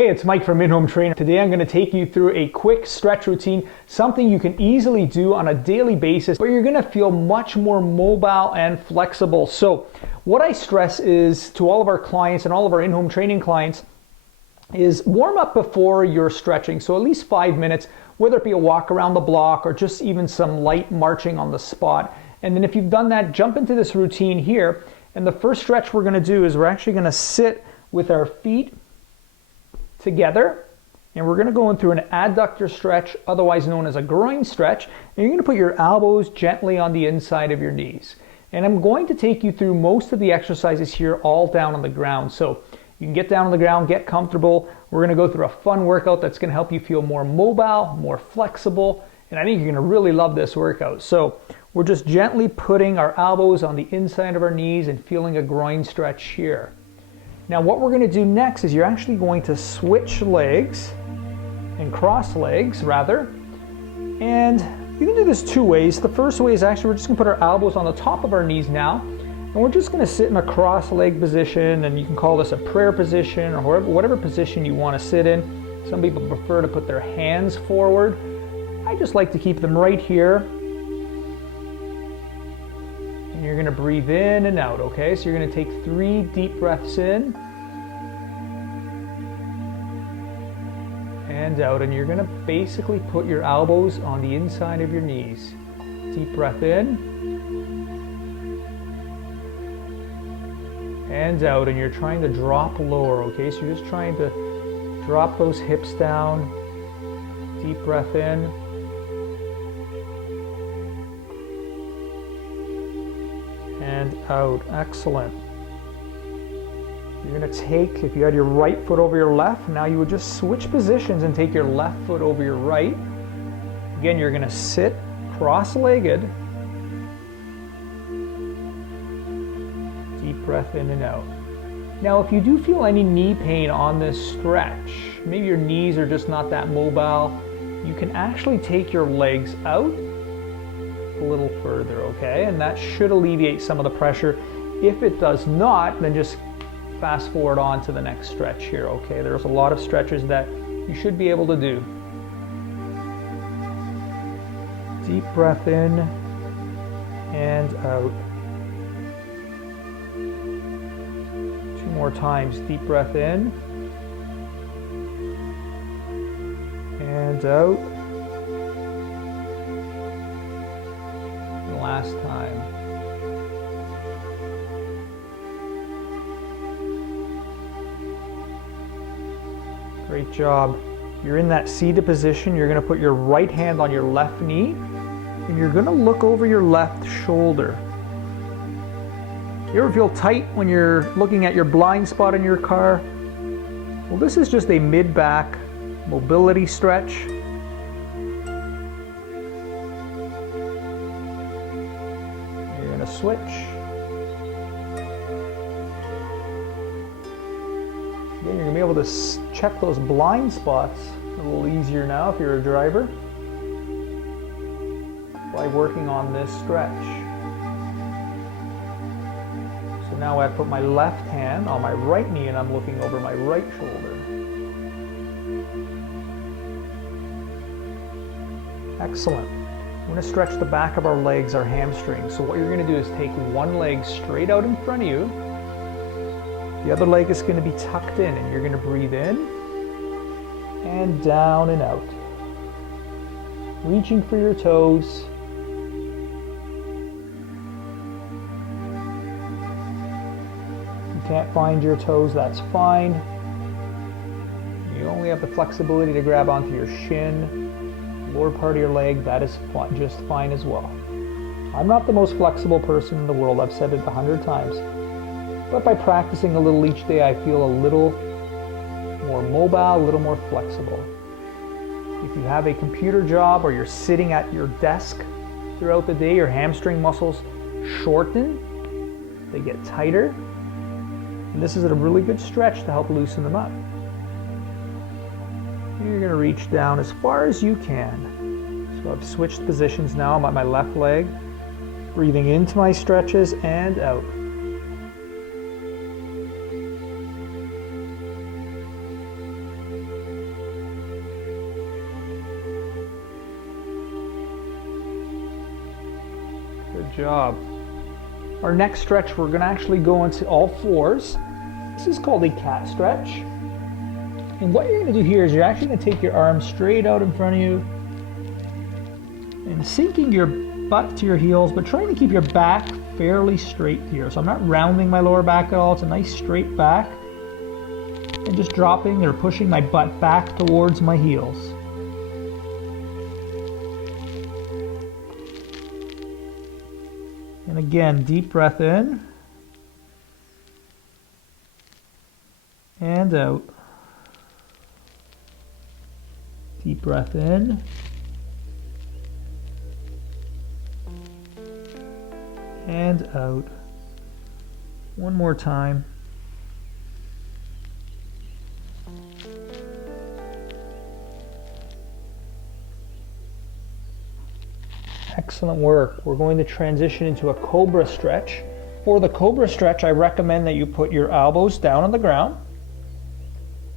Hey, it's Mike from In-Home Trainer. Today I'm going to take you through a quick stretch routine, something you can easily do on a daily basis, but you're going to feel much more mobile and flexible. So what I stress is to all of our clients and all of our in-home training clients is warm up before you're stretching. So at least 5 minutes, whether it be a walk around the block or just even some light marching on the spot. And then if you've done that, jump into this routine here. And the first stretch we're going to do is we're actually going to sit with our feet together, and we're going to go in through an adductor stretch, otherwise known as a groin stretch, and you're going to put your elbows gently on the inside of your knees. And I'm going to take you through most of the exercises here all down on the ground, so you can get down on the ground, get comfortable. We're going to go through a fun workout that's going to help you feel more mobile, more flexible, and I think you're going to really love this workout. So we're just gently putting our elbows on the inside of our knees and feeling a groin stretch here. Now what we're going to do next is you're actually going to switch legs and cross legs rather, and you can do this two ways. The first way is actually we're just going to put our elbows on the top of our knees now, and we're just going to sit in a cross leg position, and you can call this a prayer position or whatever position you want to sit in. Some people prefer to put their hands forward. I just like to keep them right here. And you're going to breathe in and out, okay? So you're going to take 3 deep breaths in and out, and you're going to basically put your elbows on the inside of your knees. Deep breath in and out, and you're trying to drop lower, okay? So you're just trying to drop those hips down. Deep breath in and out. Excellent. You're going to take, if you had your right foot over your left, now you would just switch positions and take your left foot over your right. Again, you're going to sit cross-legged. Deep breath in and out. Now, if you do feel any knee pain on this stretch, maybe your knees are just not that mobile, you can actually take your legs out a little further, okay? And that should alleviate some of the pressure. If it does not, then just fast forward on to the next stretch here, okay? There's a lot of stretches that you should be able to do. Deep breath in and out. 2 more times. Deep breath in and out. And last time. Great job. You're in that seated position. You're going to put your right hand on your left knee, and you're going to look over your left shoulder. You ever feel tight when you're looking at your blind spot in your car? Well, this is just a mid-back mobility stretch. You're going to switch. Again, you're going to be able to check those blind spots a little easier now if you're a driver by working on this stretch. So now I put my left hand on my right knee and I'm looking over my right shoulder. Excellent. We're going to stretch the back of our legs, our hamstrings. So what you're going to do is take one leg straight out in front of you. The other leg is going to be tucked in, and you're going to breathe in and down and out. Reaching for your toes. If you can't find your toes, that's fine. You only have the flexibility to grab onto your shin, lower part of your leg, that is just fine as well. I'm not the most flexible person in the world, I've said it 100 times. But by practicing a little each day, I feel a little more mobile, a little more flexible. If you have a computer job or you're sitting at your desk throughout the day, your hamstring muscles shorten, they get tighter, and this is a really good stretch to help loosen them up. You're going to reach down as far as you can. So I've switched positions now. I'm at my left leg, breathing into my stretches and out. job. Our next stretch, we're going to actually go into all fours. This is called a cat stretch. And what you're going to do here is you're actually going to take your arms straight out in front of you and sinking your butt to your heels, but trying to keep your back fairly straight here. So I'm not rounding my lower back at all. It's a nice straight back. And just dropping or pushing my butt back towards my heels. And again, deep breath in and out. Deep breath in and out. One more time. Excellent work. We're going to transition into a cobra stretch. For the cobra stretch, I recommend that you put your elbows down on the ground.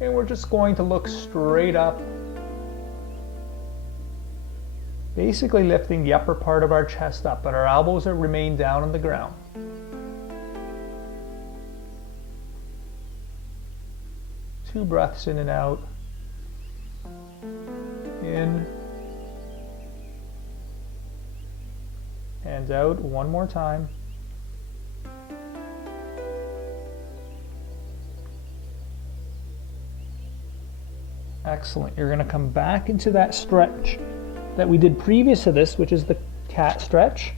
And we're just going to look straight up. Basically lifting the upper part of our chest up, but our elbows remain down on the ground. Two breaths in and out. In and out. One more time. Excellent. You're going to come back into that stretch that we did previous to this, which is the cat stretch.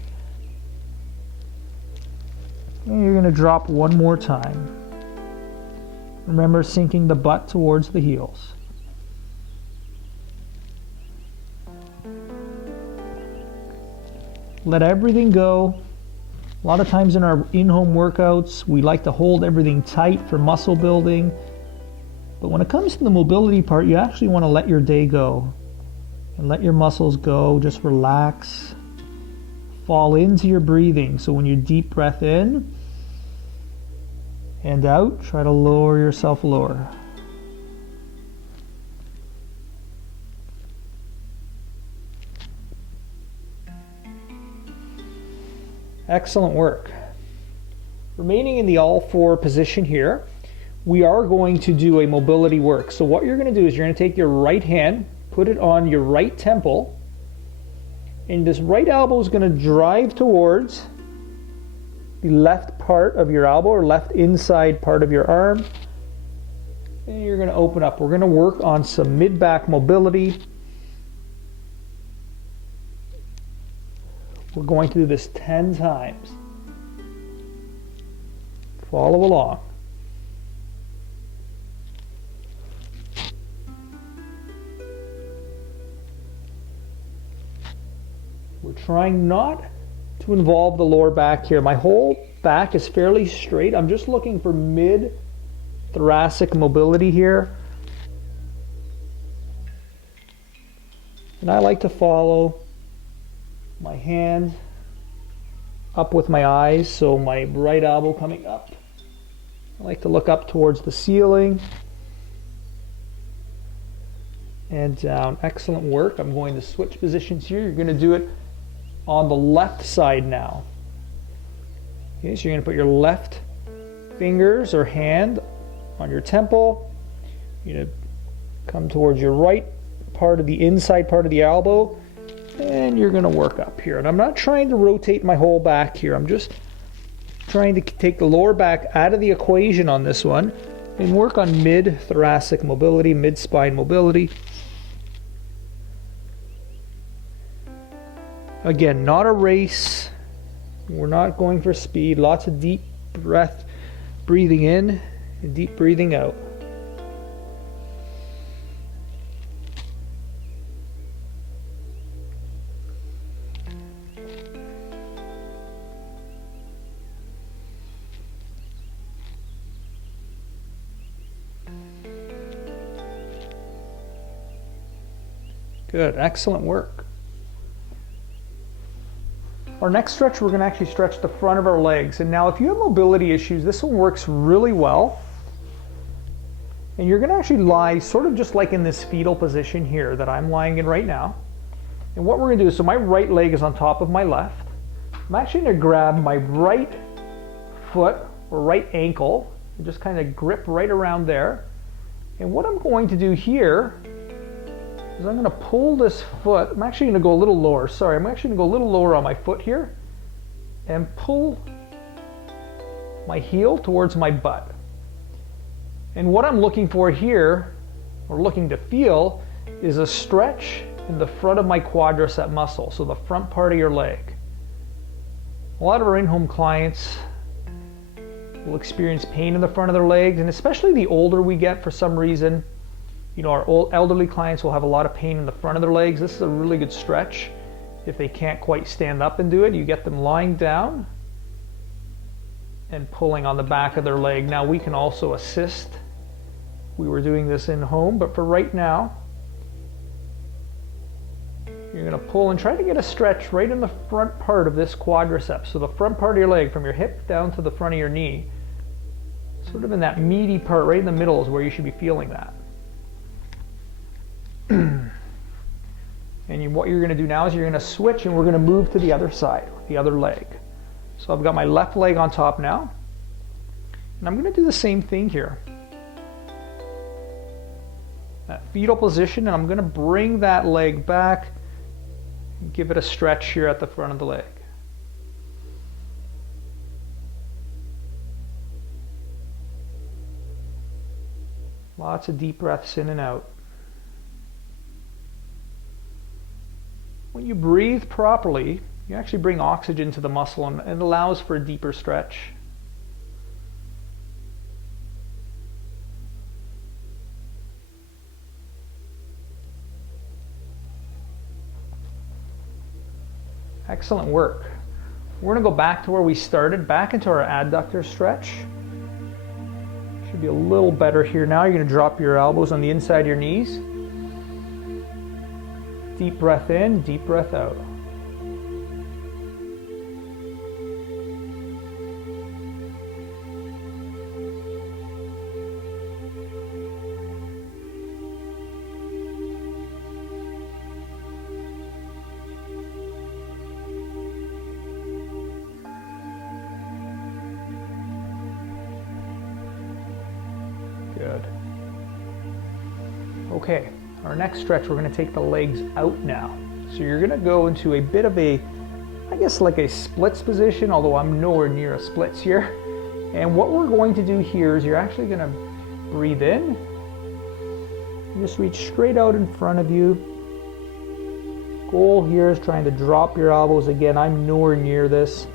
And you're going to drop one more time. Remember, sinking the butt towards the heels. Let everything go. A lot of times in our in-home workouts, we like to hold everything tight for muscle building. But when it comes to the mobility part, you actually want to let your day go. And let your muscles go. Just relax. Fall into your breathing. So when you deep breath in and out, try to lower yourself lower. Excellent work. Remaining in the all four position here, we are going to do a mobility work. So what you're going to do is you're going to take your right hand, put it on your right temple, and this right elbow is going to drive towards the left part of your elbow or left inside part of your arm. And you're going to open up. We're going to work on some mid-back mobility. We're going to do this 10 times. Follow along. We're trying not to involve the lower back here. My whole back is fairly straight. I'm just looking for mid-thoracic mobility here. And I like to follow my hand up with my eyes, so my right elbow coming up. I like to look up towards the ceiling and down. Excellent work. I'm going to switch positions here. You're going to do it on the left side now. Okay, so you're going to put your left fingers or hand on your temple. You're going to come towards your right part of the inside part of the elbow, and you're going to work up here. And I'm not trying to rotate my whole back here. I'm just trying to take the lower back out of the equation on this one and work on mid-thoracic mobility, mid-spine mobility. Again, not a race. We're not going for speed. Lots of deep breath, breathing in and deep breathing out. Good, excellent work. Our next stretch, we're going to actually stretch the front of our legs. And now if you have mobility issues, this one works really well. And you're going to actually lie sort of just like in this fetal position here that I'm lying in right now. And what we're going to do is, so my right leg is on top of my left. I'm actually going to grab my right foot or right ankle and just kind of grip right around there. And what I'm going to do here is I'm going to pull this foot. I'm actually going to go a little lower. Sorry, I'm actually going to go a little lower on my foot here and pull my heel towards my butt. And what I'm looking for here, or looking to feel, is a stretch in the front of my quadricep muscle, so the front part of your leg. A lot of our in-home clients will experience pain in the front of their legs, and especially the older we get, for some reason, you know, our old elderly clients will have a lot of pain in the front of their legs. This is a really good stretch. If they can't quite stand up and do it, you get them lying down and pulling on the back of their leg. Now we can also assist. We were doing this in home, but for right now, you're going to pull and try to get a stretch right in the front part of this quadricep. So the front part of your leg, from your hip down to the front of your knee, sort of in that meaty part right in the middle is where you should be feeling that. And what you're going to do now is you're going to switch, and we're going to move to the other side, the other leg. So I've got my left leg on top now, and I'm going to do the same thing here. That fetal position, and I'm going to bring that leg back and give it a stretch here at the front of the leg. Lots of deep breaths in and out. When you breathe properly, you actually bring oxygen to the muscle, and it allows for a deeper stretch. Excellent work. We're going to go back to where we started, back into our adductor stretch. Should be a little better here now. You're going to drop your elbows on the inside of your knees. Deep breath in, deep breath out. Good. Okay. Our next stretch, we're going to take the legs out now. So you're going to go into a bit of a, I guess like a splits position, although I'm nowhere near a splits here. And what we're going to do here is you're actually going to breathe in. And just reach straight out in front of you. Goal here is trying to drop your elbows. Again, I'm nowhere near this.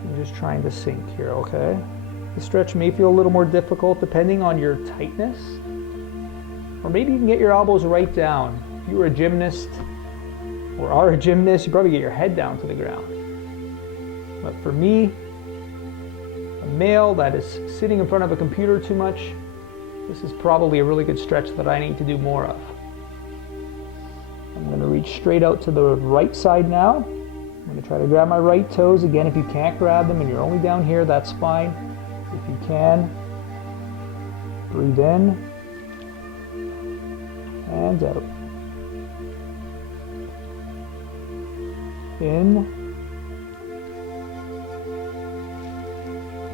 I'm just trying to sink here, okay? The stretch may feel a little more difficult depending on your tightness, or maybe you can get your elbows right down. If you were a gymnast or are a gymnast, you probably get your head down to the ground. But for me, a male that is sitting in front of a computer too much, this is probably a really good stretch that I need to do more of. I'm going to reach straight out to the right side now. I'm going to try to grab my right toes. Again, if you can't grab them and you're only down here, that's fine. If you can, breathe in and out. In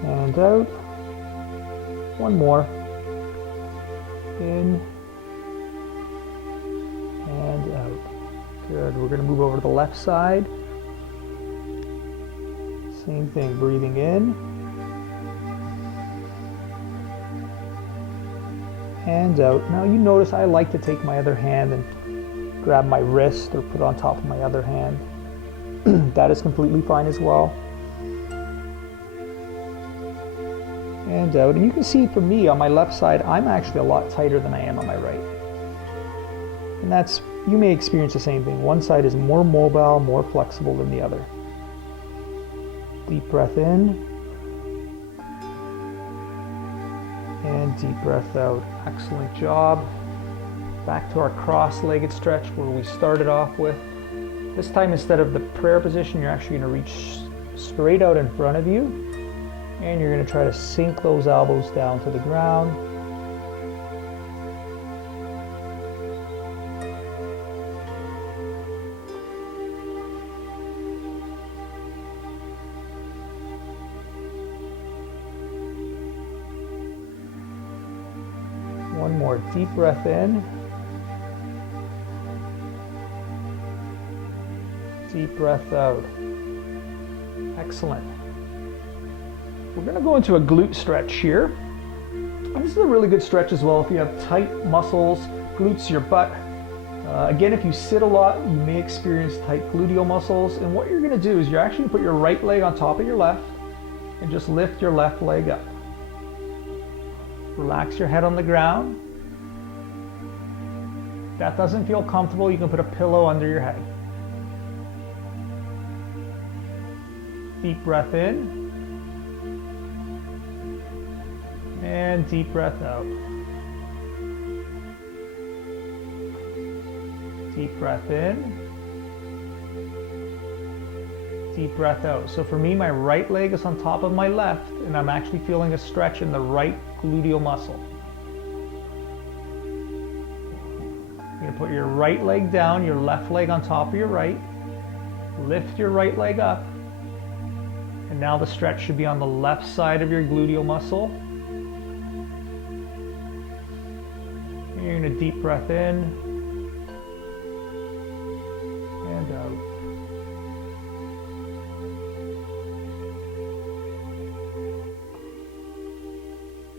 and out. One more. In and out. Good. We're going to move over to the left side. Same thing, breathing in and out. Now you notice I like to take my other hand and grab my wrist or put it on top of my other hand. That is completely fine as well. And out. And you can see for me on my left side, I'm actually a lot tighter than I am on my right. And that's, you may experience the same thing. One side is more mobile, more flexible than the other. Deep breath in and deep breath out. Excellent job. Back to our cross-legged stretch where we started off with. This time, instead of the prayer position, you're actually going to reach straight out in front of you, and you're going to try to sink those elbows down to the ground. One more deep breath in. Deep breath out. Excellent. We're going to go into a glute stretch here. This is a really good stretch as well if you have tight muscles, glutes, your butt. Again, if you sit a lot, you may experience tight gluteal muscles. And what you're going to do is you're actually going to put your right leg on top of your left and just lift your left leg up. Relax your head on the ground. If that doesn't feel comfortable, you can put a pillow under your head. Deep breath in. And deep breath out. Deep breath in. Deep breath out. So for me, my right leg is on top of my left, and I'm actually feeling a stretch in the right gluteal muscle. You're going to put your right leg down, your left leg on top of your right. Lift your right leg up. And now the stretch should be on the left side of your gluteal muscle. And you're going to deep breath in and out.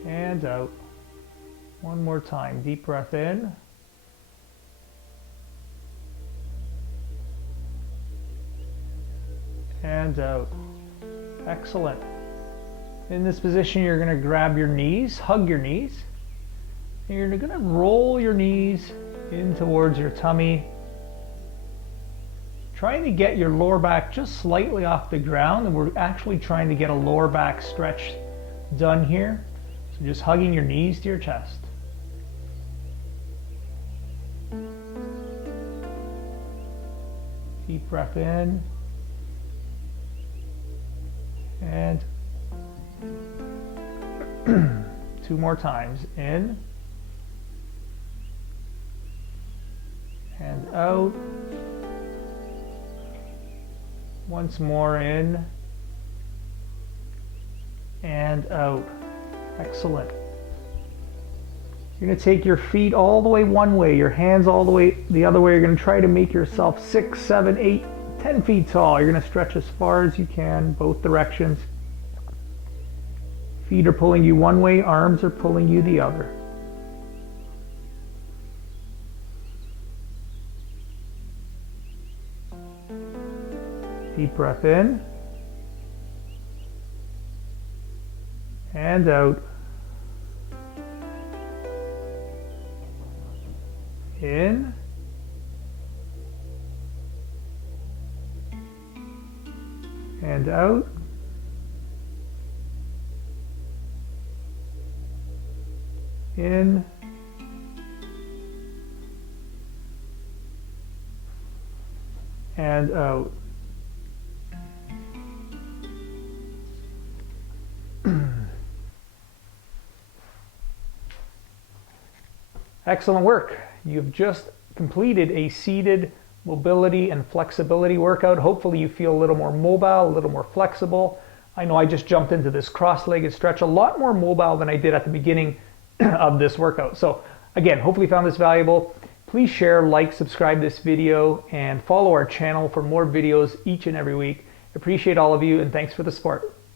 And out. One more time. Deep breath in. And out. Excellent. In this position, you're going to grab your knees, hug your knees, and you're going to roll your knees in towards your tummy, trying to get your lower back just slightly off the ground, and we're actually trying to get a lower back stretch done here. So just hugging your knees to your chest. Deep breath in. And 2 more times. In and out. Once more. In and out. Excellent. You're going to take your feet all the way one way, your hands all the way the other way. You're going to try to make yourself 6, 7, 8, 10 feet tall. You're going to stretch as far as you can, both directions. Feet are pulling you one way, arms are pulling you the other. Deep breath in and out. In and out. In and out. Excellent work. You've just completed a seated mobility and flexibility workout. Hopefully you feel a little more mobile, a little more flexible. I know I just jumped into this cross-legged stretch a lot more mobile than I did at the beginning of this workout. So again, hopefully you found this valuable. Please share, like, subscribe this video, and follow our channel for more videos each and every week. Appreciate all of you, and thanks for the support.